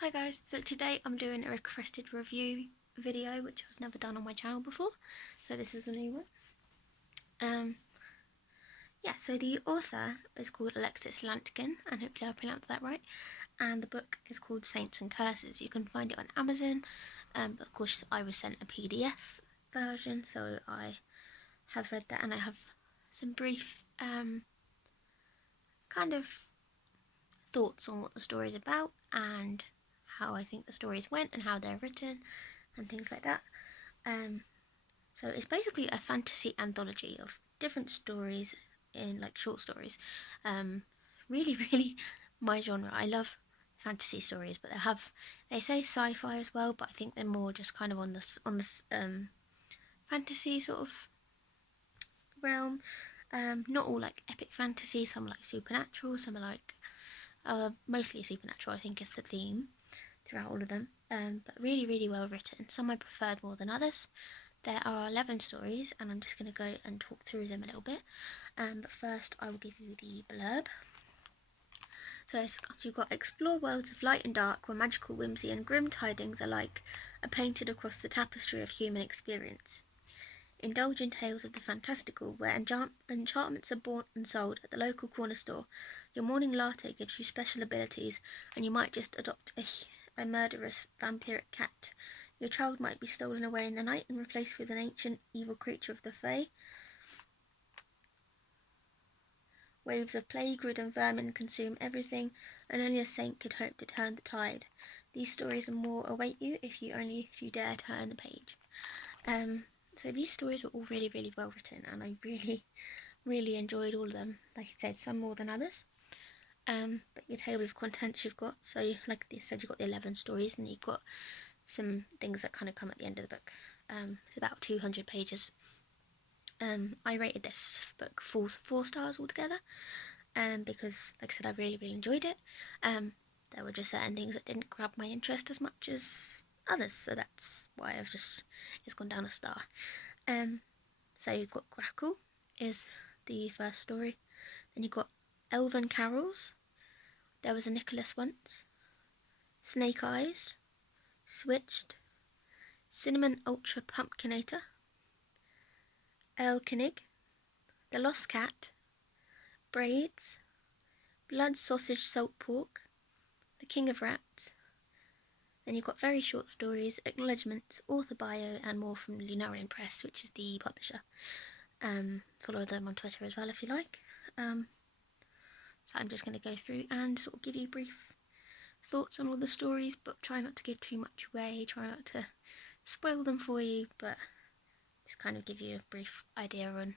Hi guys, so today I'm doing a requested review video which I've never done on my channel before, so this is a new one. So the author is called Alexis Lantgen, and hopefully I pronounced that right, and the book is called Saints and Curses. You can find it on Amazon, but of course I was sent a PDF version, so I have read that and I have some brief kind of thoughts on what the story is about and how I think the stories went and how they're written and things like that. So it's basically a fantasy anthology of different stories in like short stories. Really my genre. I love fantasy stories, but they say sci-fi as well, but I think they're more just kind of on this fantasy sort of realm. Not all like epic fantasy. Some are like supernatural. Some are like mostly supernatural, I think, is the theme throughout all of them. But really well written. Some I preferred more than others. There are 11 stories, and I'm just going to go and talk through them a little bit. But first, I will give you the blurb. So you've got explore worlds of light and dark, where magical whimsy and grim tidings alike are painted across the tapestry of human experience. Indulge in tales of the fantastical, where enchantments are bought and sold at the local corner store. Your morning latte gives you special abilities, and you might just adopt a murderous vampiric cat. Your child might be stolen away in the night and replaced with an ancient evil creature of the Fae. Waves of plague-ridden vermin consume everything, and only a saint could hope to turn the tide. These stories and more await you if you dare turn the page. So these stories were all really well written, and I really enjoyed all of them. Like I said, some more than others. But your table of contents you've got, so like I said, you've got the 11 stories, and you've got some things that kind of come at the end of the book. It's about 200 pages. I rated this book 4 stars altogether, because, like I said, I really enjoyed it. There were just certain things that didn't grab my interest as much as others, so that's why it's gone down a star. So you've got Grackle is the first story. Then you've got Elven Carols, There Was a Nicholas Once, Snake Eyes, Switched, Cinnamon Ultra Pumpkinator, Elkinig, The Lost Cat, Braids, Blood Sausage Salt Pork, The King of Rats. Then you've got very short stories, acknowledgements, author bio, and more from Lunarian Press, which is the publisher. Follow them on Twitter as well if you like. So I'm just going to go through and sort of give you brief thoughts on all the stories, but try not to give too much away, try not to spoil them for you, but just kind of give you a brief idea on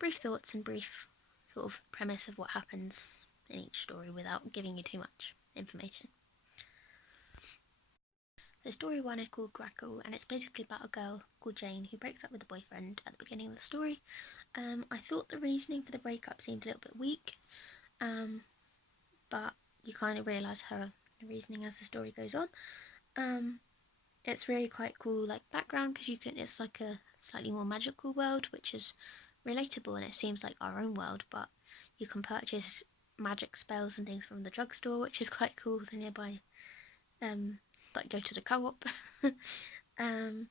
brief thoughts and brief sort of premise of what happens in each story without giving you too much information. So story 1 is called Grackle, and it's basically about a girl called Jane who breaks up with a boyfriend at the beginning of the story. I thought the reasoning for the breakup seemed a little bit weak, but you kind of realise her reasoning as the story goes on. It's really quite cool, like, background, because it's like a slightly more magical world, which is relatable, and it seems like our own world, but you can purchase magic spells and things from the drugstore, which is quite cool. The nearby, like, go to the co-op. And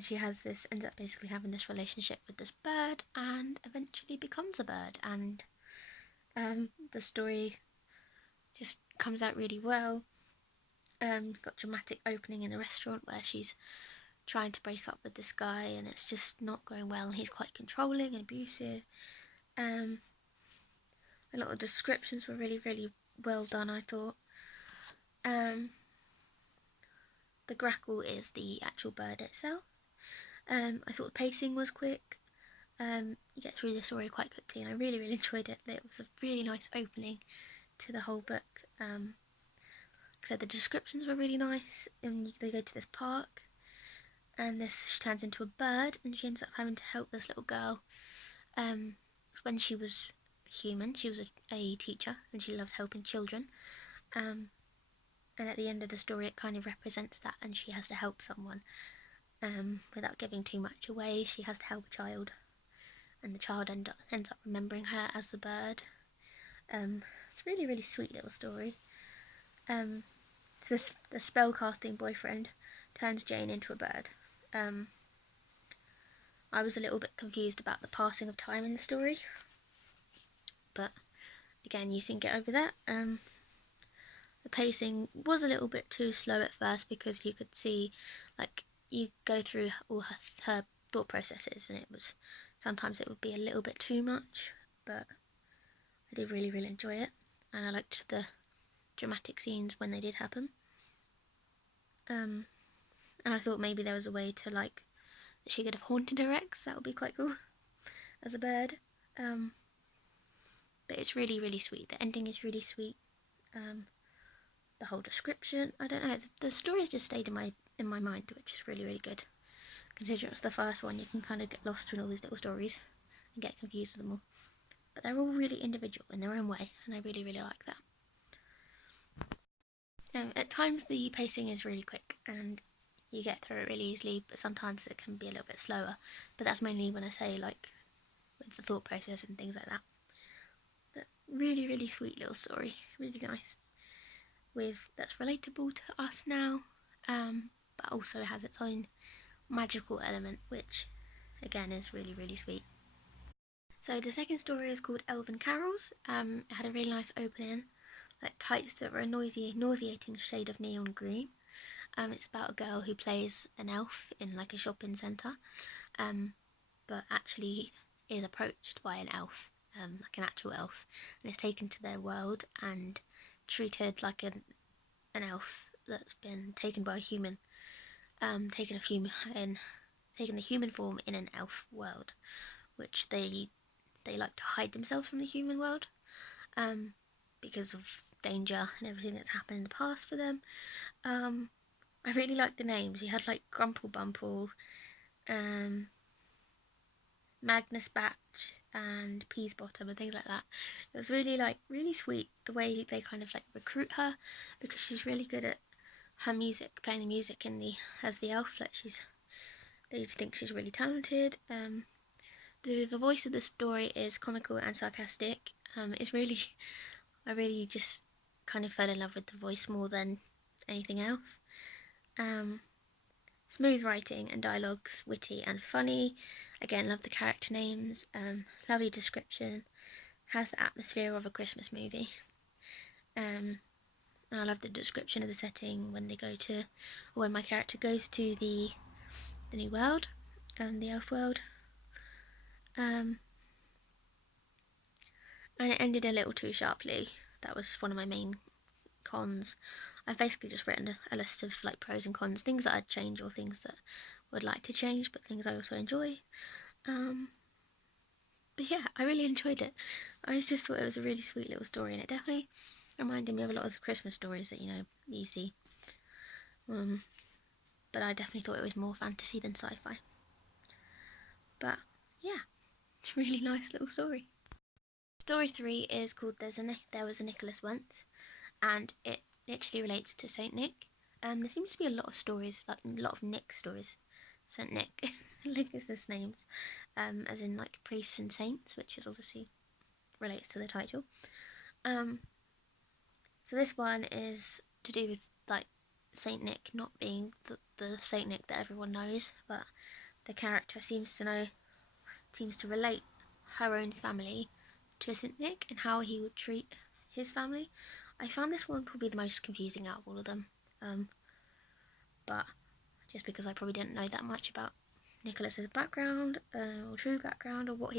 she ends up basically having this relationship with this bird, and eventually becomes a bird, and the story just comes out really well. Got dramatic opening in the restaurant where she's trying to break up with this guy, and it's just not going well. He's quite controlling and abusive. A lot of descriptions were really well done, I thought. The grackle is the actual bird itself. I thought the pacing was quick. You get through the story quite quickly, and I really enjoyed it. It was a really nice opening to the whole book. Like I said, the descriptions were really nice, and they go to this park, and she turns into a bird, and she ends up having to help this little girl. When she was human, she was a teacher, and she loved helping children. And at the end of the story, it kind of represents that, and she has to help someone. Without giving too much away, she has to help a child, and the child ends up remembering her as the bird. It's a really sweet little story. the spellcasting boyfriend turns Jane into a bird. I was a little bit confused about the passing of time in the story, but again, you soon get over that. The pacing was a little bit too slow at first because you could see, like, you go through all her thought processes, and sometimes it would be a little bit too much, but I did really, really enjoy it, and I liked the dramatic scenes when they did happen. And I thought maybe there was a way to, like, that she could have haunted her ex. That would be quite cool as a bird. But it's really, really sweet. The ending is really sweet. The whole description, I don't know, the story has just stayed in my mind, which is really, really good. Considering it's the first one, you can kind of get lost in all these little stories and get confused with them all. But they're all really individual in their own way, and I really, really like that. At times the pacing is really quick and you get through it really easily, but sometimes it can be a little bit slower. But that's mainly when I say, like, with the thought process and things like that. But really, really sweet little story, really nice. That's relatable to us now, but also has its own magical element, which again is really, really sweet. So the second story is called Elven Carols. It had a really nice opening, like tights that were a nauseating shade of neon green. It's about a girl who plays an elf in like a shopping centre, but actually is approached by an elf, like an actual elf, and is taken to their world and treated like an elf that's been taken by a human, taken the human form in an elf world, which they like to hide themselves from the human world, because of danger and everything that's happened in the past for them. I really liked the names. You had like Grumple Bumple, Magnus Batch, and Peas Bottom and things like that. It was really sweet the way they kind of like recruit her, because she's really good at her music, playing the music as the elf. Like they think she's really talented. The voice of the story is comical and sarcastic. I really just kind of fell in love with the voice more than anything else. Smooth writing and dialogues, witty and funny. Again, love the character names. Lovely description. Has the atmosphere of a Christmas movie. And I love the description of the setting when my character goes to the new world, the elf world. And it ended a little too sharply. That was one of my main cons. I've basically just written a list of like pros and cons, things that I'd change or things that I would like to change, but things I also enjoy. But yeah, I really enjoyed it. I just thought it was a really sweet little story, and it definitely reminded me of a lot of the Christmas stories that you see. But I definitely thought it was more fantasy than sci-fi. But yeah, it's a really nice little story. Story 3 is called There Was a Nicholas Once, and it literally relates to Saint Nick. There seems to be a lot of stories, like a lot of Nick stories. Saint Nick, like it's his names, as in like priests and saints, which is obviously relates to the title. So this one is to do with like Saint Nick not being the Saint Nick that everyone knows, but the character seems to relate her own family to Saint Nick and how he would treat his family. I found this one probably the most confusing out of all of them, but just because I probably didn't know that much about Nicholas's background, or true background, or what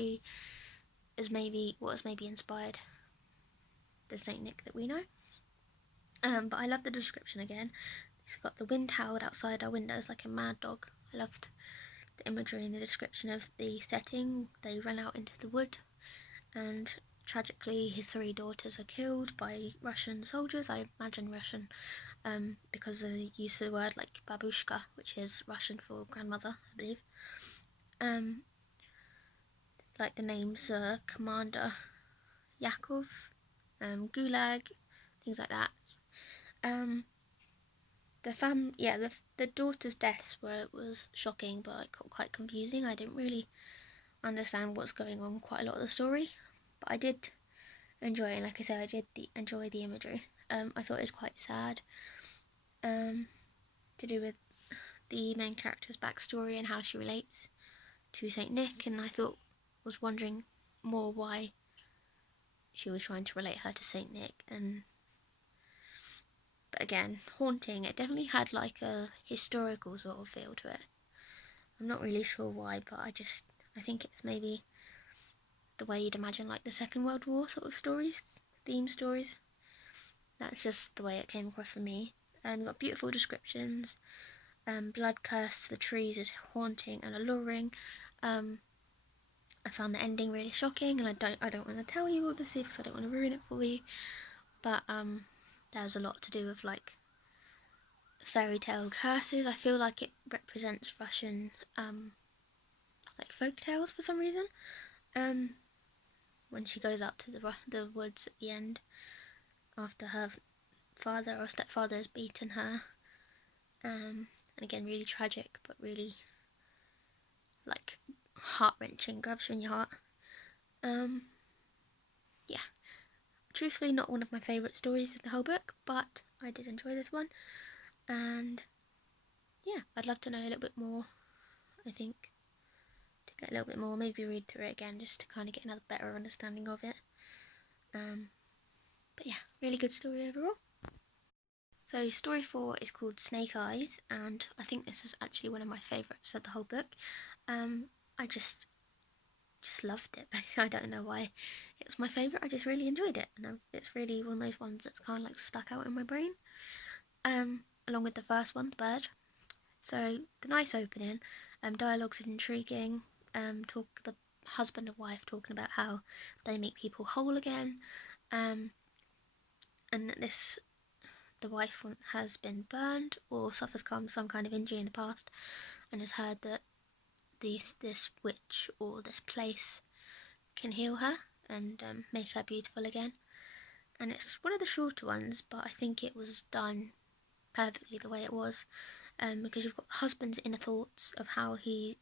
has maybe inspired the Saint Nick that we know. But I love the description again. It's got the wind howled outside our windows like a mad dog. I loved the imagery and the description of the setting. They run out into the wood, and tragically his 3 daughters are killed by Russian soldiers. I imagine Russian, because of the use of the word like babushka, which is Russian for grandmother, I believe. Like the names Commander Yakov, Gulag, things like that. The daughters' deaths was shocking, but quite confusing. I didn't really understand what's going on quite a lot of the story, but I did enjoy it. And like I said, I did enjoy the imagery. I thought it was quite sad, to do with the main character's backstory and how she relates to Saint Nick, and I was wondering more why she was trying to relate her to Saint Nick. But again, haunting, it definitely had like a historical sort of feel to it. I'm not really sure why, but I think it's maybe the way you'd imagine like the Second World War sort of stories, theme stories. That's just the way it came across for me. You've got beautiful descriptions. Blood curse to the trees is haunting and alluring. I found the ending really shocking, and I don't want to tell you obviously because I don't want to ruin it for you. But there's a lot to do with like fairy tale curses. I feel like it represents Russian like folk tales for some reason. When she goes out to the woods at the end after her father or stepfather has beaten her. And again, really tragic, but really like heart-wrenching, grabs you in your heart. Yeah, truthfully not one of my favourite stories of the whole book, but I did enjoy this one, and yeah, I'd love to know a little bit more, I think, to get a little bit more, maybe read through it again just to kind of get another better understanding of it. But yeah, really good story overall. So story 4 is called Snake Eyes, and I think this is actually one of my favourites of the whole book. I just loved it, basically. I don't know why it was my favourite, I just really enjoyed it, and it's really one of those ones that's kind of like stuck out in my brain, along with the first one, The Bird. So the nice opening, dialogues are intriguing, the husband and wife talking about how they make people whole again, and that the wife has been burned or suffers some kind of injury in the past, and has heard that this witch or this place can heal her and make her beautiful again. And it's one of the shorter ones, but I think it was done perfectly the way it was, because you've got the husband's inner thoughts of how he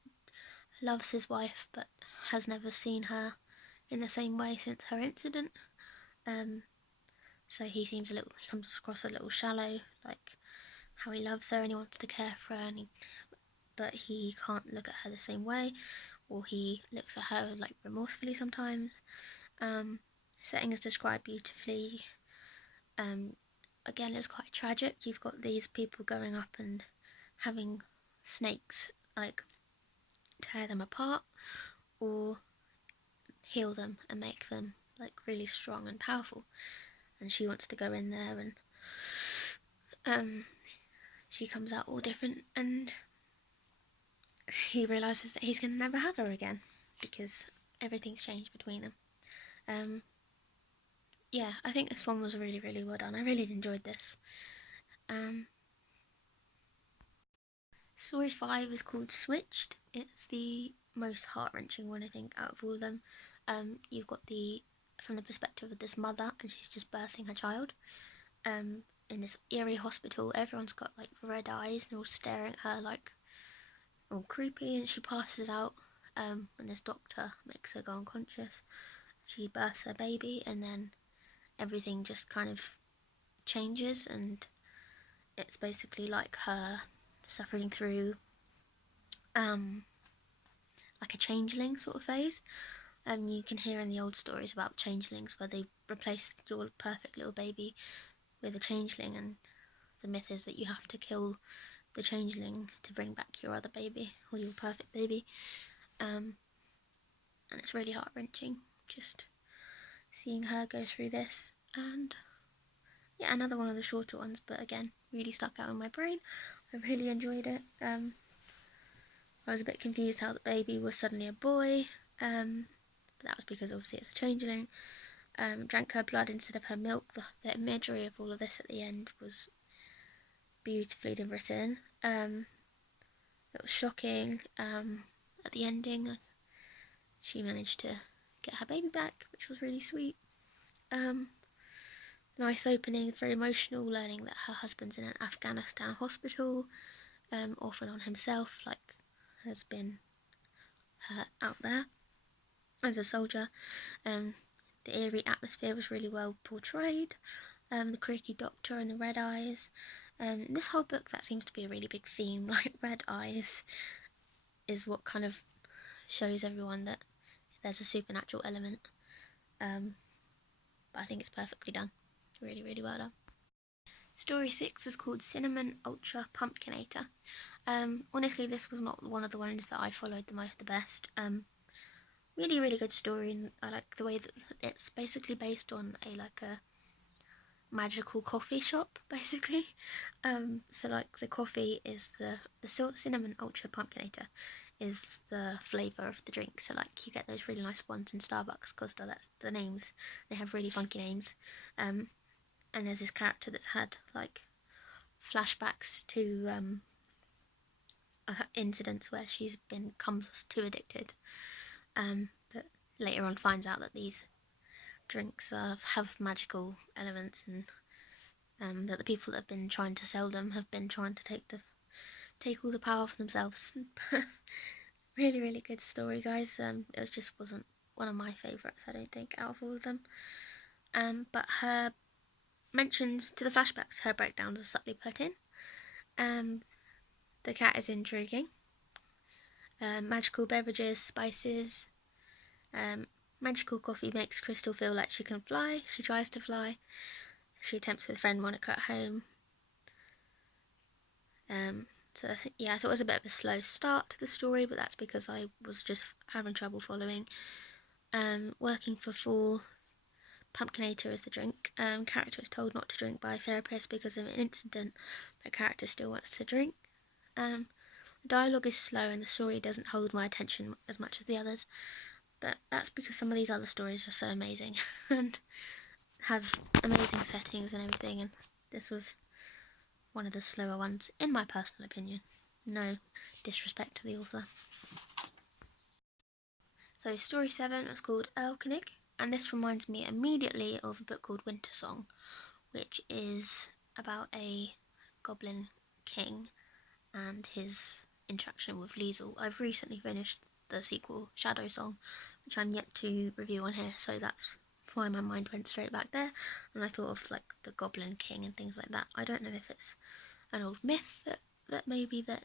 loves his wife but has never seen her in the same way since her incident. So he comes across a little shallow, like how he loves her and he wants to care for her, but he can't look at her the same way, or he looks at her like remorsefully sometimes. Setting is described beautifully. Again, it's quite tragic. You've got these people going up and having snakes like tear them apart or heal them and make them like really strong and powerful. And she wants to go in there, and she comes out all different, and he realises that he's going to never have her again because everything's changed between them. Yeah, I think this one was really, really well done. I really enjoyed this. Story 5 is called Switched. It's the most heart-wrenching one, I think, out of all of them. You've got from the perspective of this mother, and she's just birthing her child. In this eerie hospital, everyone's got like red eyes and all staring at her like all creepy, and she passes out when this doctor makes her go unconscious. She births her baby, and then everything just kind of changes, and it's basically like her suffering through like a changeling sort of phase. You can hear in the old stories about changelings where they replace your perfect little baby with a changeling, and the myth is that you have to kill the changeling to bring back your other baby or your perfect baby. And it's really heart-wrenching just seeing her go through this. And yeah, another one of the shorter ones, but again, really stuck out in my brain. I really enjoyed it. I was a bit confused how the baby was suddenly a boy, but that was because obviously it's a changeling. Drank her blood instead of her milk. The imagery of all of this at the end was beautifully written. It was shocking. At the ending, she managed to get her baby back, which was really sweet. Nice opening, very emotional, learning that her husband's in an Afghanistan hospital, off and on himself, like has been out there as a soldier. The eerie atmosphere was really well portrayed. The creaky doctor and the red eyes. This whole book, that seems to be a really big theme, like red eyes is what kind of shows everyone that there's a supernatural element. But I think it's perfectly done. Really, really well done. Story 6 was called Cinnamon Ultra Pumpkinator. Honestly, this was not one of the ones that I followed the best. Really, really good story, and I like the way that it's basically based on a magical coffee shop, basically. So like the coffee is the Cinnamon Ultra Pumpkinator is the flavour of the drink. So like you get those really nice ones in Starbucks because the names, they have really funky names. And there's this character that's had like flashbacks to incidents where she's becomes too addicted. But later on finds out that these drinks have magical elements, and that the people that have been trying to sell them have been trying to take all the power for themselves. Really, really good story, guys. It just wasn't one of my favourites, I don't think, out of all of them. But her mentions to the flashbacks, her breakdowns are subtly put in. The cat is intriguing. Magical beverages, spices. Magical coffee makes Crystal feel like she can fly. She tries to fly. She attempts with friend Monica at home. So I thought it was a bit of a slow start to the story, but that's because I was just having trouble following. Working for 4, Pumpkinator is the drink. Character is told not to drink by a therapist because of an incident, but character still wants to drink. The dialogue is slow and the story doesn't hold my attention as much as the others, but that's because some of these other stories are so amazing and have amazing settings and everything, and this was one of the slower ones, in my personal opinion. No disrespect to the author. So story 7 was called Erlkönig, and this reminds me immediately of a book called Winter Song, which is about a goblin king and his interaction with Liesel. I've recently finished the sequel, Shadow Song, which I'm yet to review on here, so that's why my mind went straight back there, and I thought of like the Goblin King and things like that. I don't know if it's an old myth that maybe that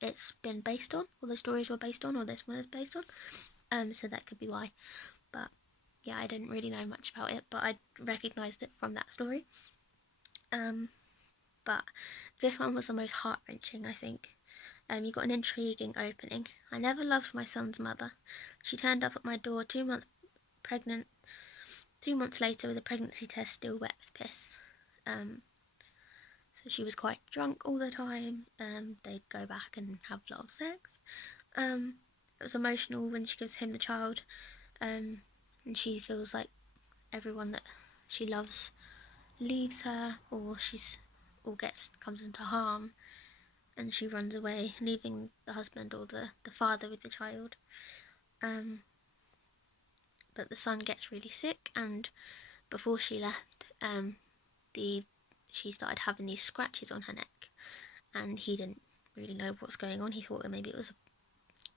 it's been based on, or the stories were based on, or this one is based on, so that could be why. But yeah, I didn't really know much about it, but I recognised it from that story. But this one was the most heart-wrenching, I think. You got an intriguing opening. I never loved my son's mother. She turned up at my door 2 months pregnant, 2 months later with a pregnancy test still wet with piss. So she was quite drunk all the time. They'd go back and have a lot of sex. It was emotional when she gives him the child, and she feels like everyone that she loves leaves her, or comes into harm, and she runs away, leaving the husband or the father with the child. But the son gets really sick, and before she left, she started having these scratches on her neck, and he didn't really know what's going on. He thought that maybe it was a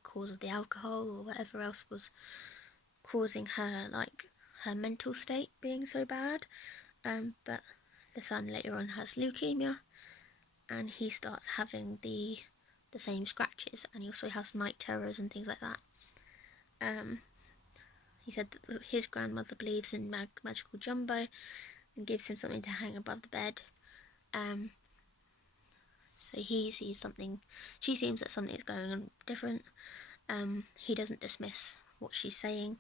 cause of the alcohol or whatever else was causing her, like her mental state being so bad. But the son later on has leukemia, and he starts having the same scratches, and he also has night terrors and things like that. He said that his grandmother believes in magical jumbo and gives him something to hang above the bed. So he sees something, she seems that something is going on different. He doesn't dismiss what she's saying,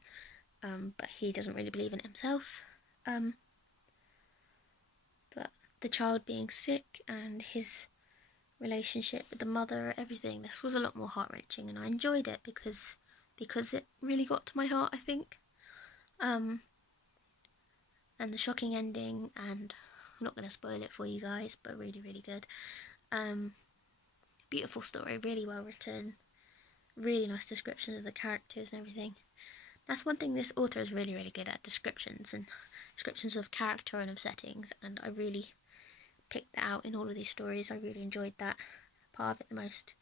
but he doesn't really believe in it himself. But the child being sick and his relationship with the mother, everything, this was a lot more heart-wrenching, and I enjoyed it because it really got to my heart, I think. And the shocking ending, and I'm not going to spoil it for you guys, but really, really good. Beautiful story, really well written, really nice descriptions of the characters and everything. That's one thing this author is really, really good at, descriptions of character and of settings, and I really picked that out in all of these stories. I really enjoyed that part of it the most,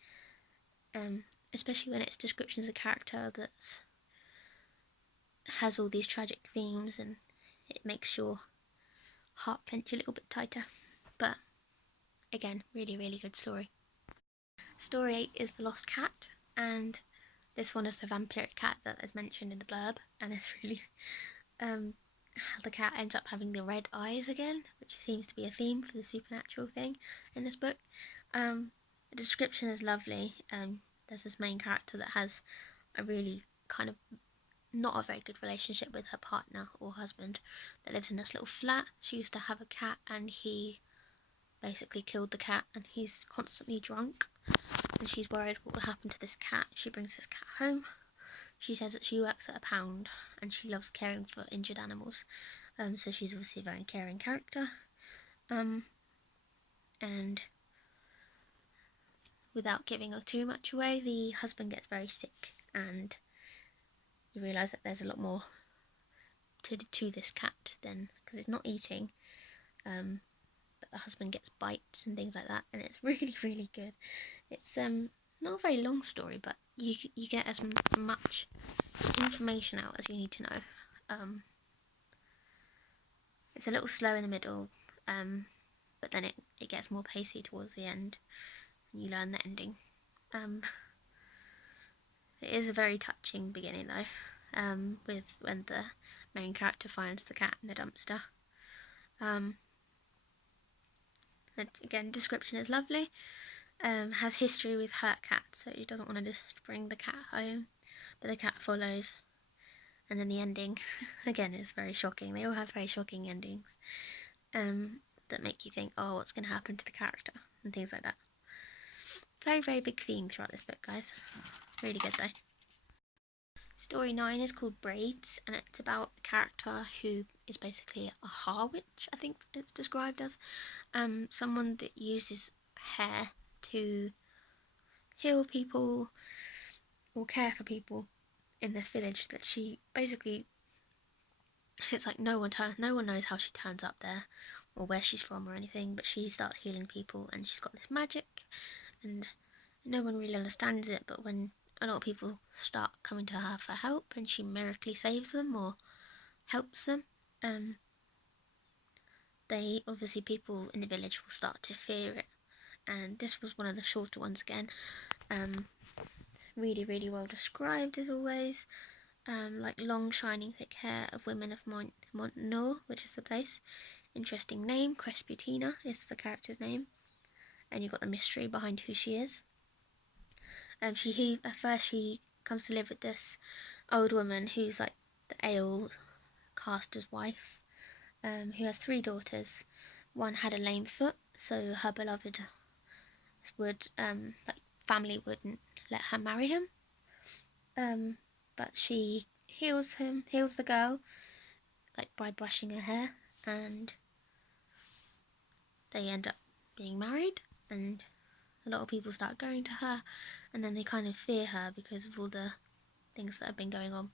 especially when it's descriptions of character that has all these tragic themes, and it makes your heart clench a little bit tighter. But again, really, really good story. Story 8 is The Lost Cat, and this one is the vampiric cat that is mentioned in the blurb, and it's really the cat ends up having the red eyes again, which seems to be a theme for the supernatural thing in this book. The description is lovely. There's this main character that has a really kind of not a very good relationship with her partner or husband that lives in this little flat. She used to have a cat and he basically killed the cat, and he's constantly drunk, and she's worried what will happen to this cat. She brings this cat home. She says that she works at a pound and she loves caring for injured animals. So she's obviously a very caring character. And without giving too much away, the husband gets very sick, and you realise that there's a lot more to this cat than, because it's not eating, but the husband gets bites and things like that, and it's really, really good. It's not a very long story, but you get as much information out as you need to know. It's a little slow in the middle, but then it gets more pacey towards the end, and you learn the ending. It is a very touching beginning though, with when the main character finds the cat in the dumpster. Again, description is lovely. Has history with her cat, so he doesn't want to just bring the cat home, but the cat follows. And then the ending, again, is very shocking. They all have very shocking endings that make you think, oh, what's going to happen to the character, and things like that. Very, very big theme throughout this book, guys. Really good, though. Story 9 is called Braids, and it's about a character who is basically a harwitch, I think it's described as. Someone that uses hair to heal people or care for people in this village that she basically, it's like no one knows how she turns up there or where she's from or anything, but she starts healing people, and she's got this magic, and no one really understands it, but when a lot of people start coming to her for help and she miraculously saves them or helps them, they obviously, people in the village will start to fear it. And this was one of the shorter ones again. Really, really well described as always. Like long, shining, thick hair of women of Montnor, which is the place. Interesting name. Cresputina is the character's name, and you've got the mystery behind who she is. At first she comes to live with this old woman who's like the ale caster's wife, who has 3 daughters. One had a lame foot, so her beloved would family wouldn't let her marry him. But she heals the girl, like by brushing her hair, and they end up being married, and a lot of people start going to her, and then they kind of fear her because of all the things that have been going on,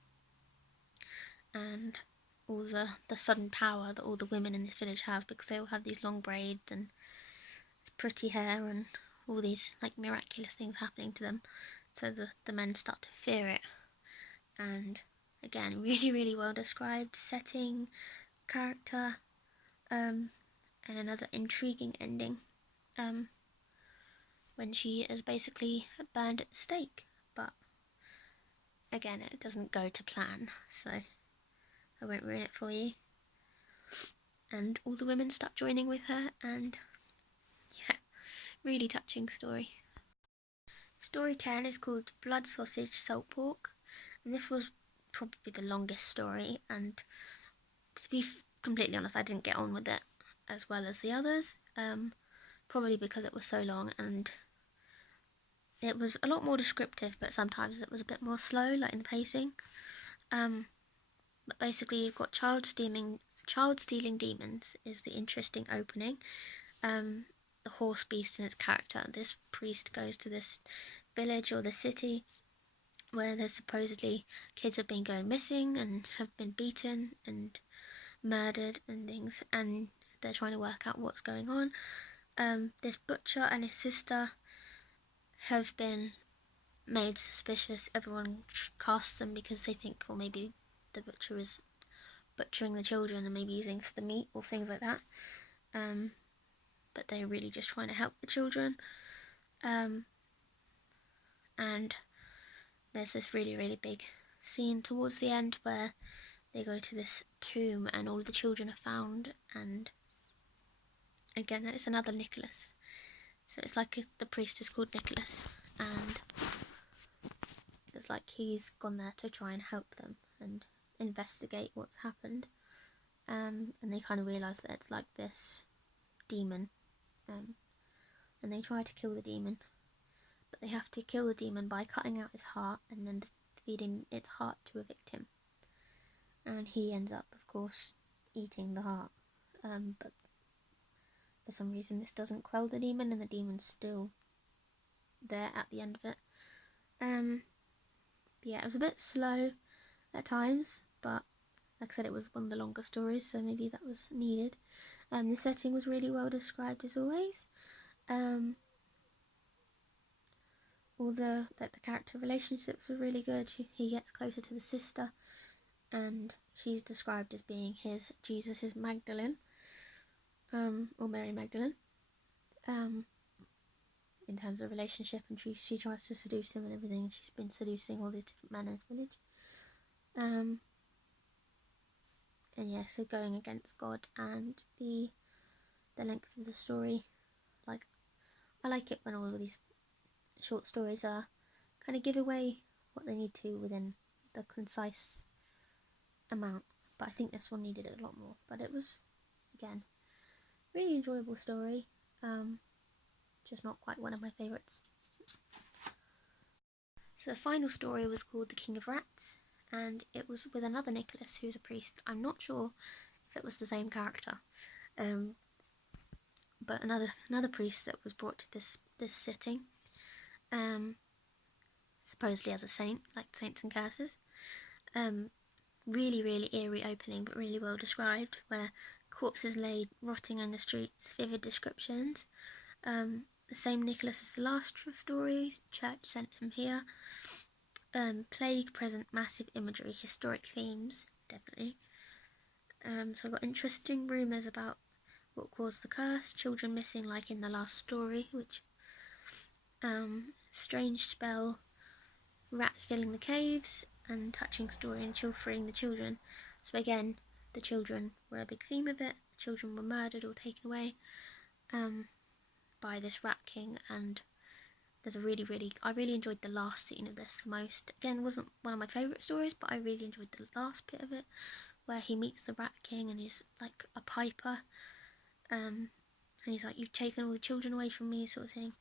and all the sudden power that all the women in this village have, because they all have these long braids and pretty hair and all these like miraculous things happening to them, so the men start to fear it. And again, really, really well described setting, character, and another intriguing ending, when she is basically burned at the stake, but again, it doesn't go to plan, so I won't ruin it for you. And all the women start joining with her, and yeah, really touching story. Story 10 is called Blood Sausage Salt Pork, and this was probably the longest story, and to be completely honest, I didn't get on with it as well as the others, probably because it was so long, and it was a lot more descriptive, but sometimes it was a bit more slow, like in the pacing. But basically, you've got child stealing demons is the interesting opening. The horse beast and its character. This priest goes to this village or the city where there's supposedly kids have been going missing and have been beaten and murdered and things, and they're trying to work out what's going on. This butcher and his sister have been made suspicious. Everyone casts them because they think, well, maybe the butcher is butchering the children and maybe using for the meat or things like that. but they're really just trying to help the children. And there's this really, really big scene towards the end where they go to this tomb and all of the children are found, and again, it's another Nicholas. So it's like the priest is called Nicholas, and it's like he's gone there to try and help them and investigate what's happened. And they kind of realise that it's like this demon, and they try to kill the demon, but they have to kill the demon by cutting out his heart and then feeding its heart to a victim. And he ends up, of course, eating the heart. But for some reason this doesn't quell the demon, and the demon's still there at the end of it. Yeah, it was a bit slow at times, but like I said, it was one of the longer stories, so maybe that was needed. The setting was really well described as always. All the character relationships were really good. He gets closer to the sister, and she's described as being Jesus' Magdalene, or Mary Magdalene, in terms of relationship, and she tries to seduce him and everything, and she's been seducing all these different men in his village. And yeah, so going against God and the length of the story, like, I like it when all of these short stories are kind of give away what they need to within the concise amount, but I think this one needed it a lot more. But it was, again, really enjoyable story, just not quite one of my favourites. So the final story was called The King of Rats, and it was with another Nicholas who's a priest. I'm not sure if it was the same character, but another priest that was brought to this sitting, supposedly as a saint, like Saints and Curses. Really, really eerie opening, but really well described, where corpses laid rotting in the streets, vivid descriptions. The same Nicholas as the last story, church sent him here. Plague present, massive imagery, historic themes, definitely. So I got interesting rumours about what caused the curse, children missing like in the last story, which strange spell, rats filling the caves, and touching story and freeing the children. So again, the children were a big theme of it. The children were murdered or taken away by this rat king, and there's I really enjoyed the last scene of this the most. Again, wasn't one of my favourite stories, but I really enjoyed the last bit of it, where he meets the rat king and he's like a piper, and he's like, "You've taken all the children away from me," sort of thing.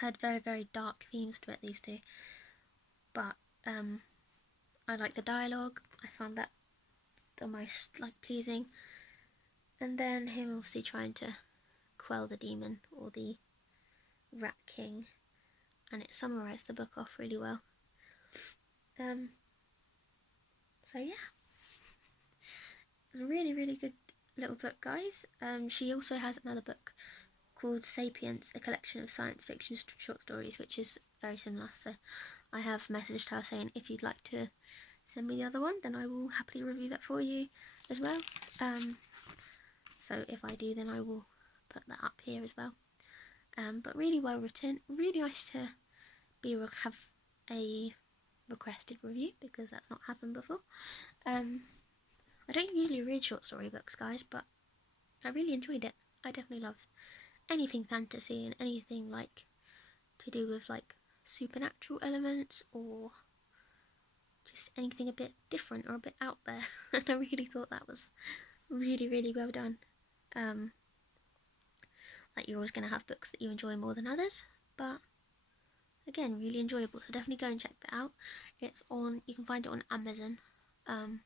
Had very, very dark themes to it, these two, but I like the dialogue. I found that the most like pleasing, and then him obviously trying to quell the demon or the rat king, and it summarised the book off really well. So yeah, it's a really, really good little book, guys. She also has another book called Sapiens, a collection of science fiction short stories, which is very similar. So I have messaged her saying if you'd like to send me the other one, then I will happily review that for you as well. So if I do, then I will put that up here as well. But really well written, really nice to have a requested review, because that's not happened before. I don't usually read short story books, guys, but I really enjoyed it. I definitely love anything fantasy and anything like to do with like supernatural elements, or just anything a bit different or a bit out there. And I really thought that was really, really well done. Like, you're always going to have books that you enjoy more than others, but again, really enjoyable, so definitely go and check that out. It's on, you can find it on Amazon, but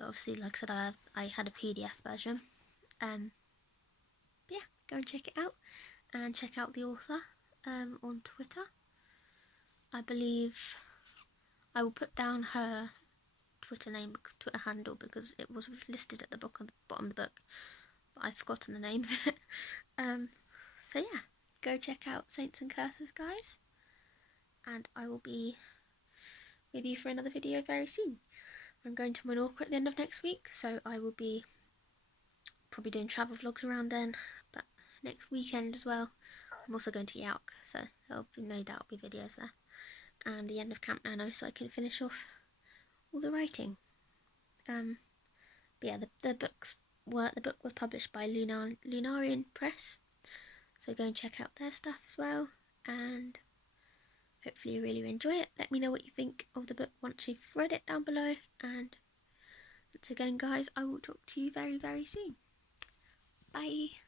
obviously, like I said, I had a PDF version. Yeah, go and check it out, and check out the author on Twitter. I believe I will put down her Twitter handle, because it was listed at the bottom of the book, but I've forgotten the name of it. So yeah, go check out Saints and Curses, guys, and I will be with you for another video very soon. I'm going to Menorca at the end of next week, so I will be probably doing travel vlogs around then, but next weekend as well. I'm also going to York, so there'll be no doubt be videos there. And the end of Camp Nano, so I can finish off all the writing. But yeah, the book was published by Lunarian Press, so go and check out their stuff as well, and hopefully you really enjoy it. Let me know what you think of the book once you've read it down below, and once again guys, I will talk to you very, very soon. Bye!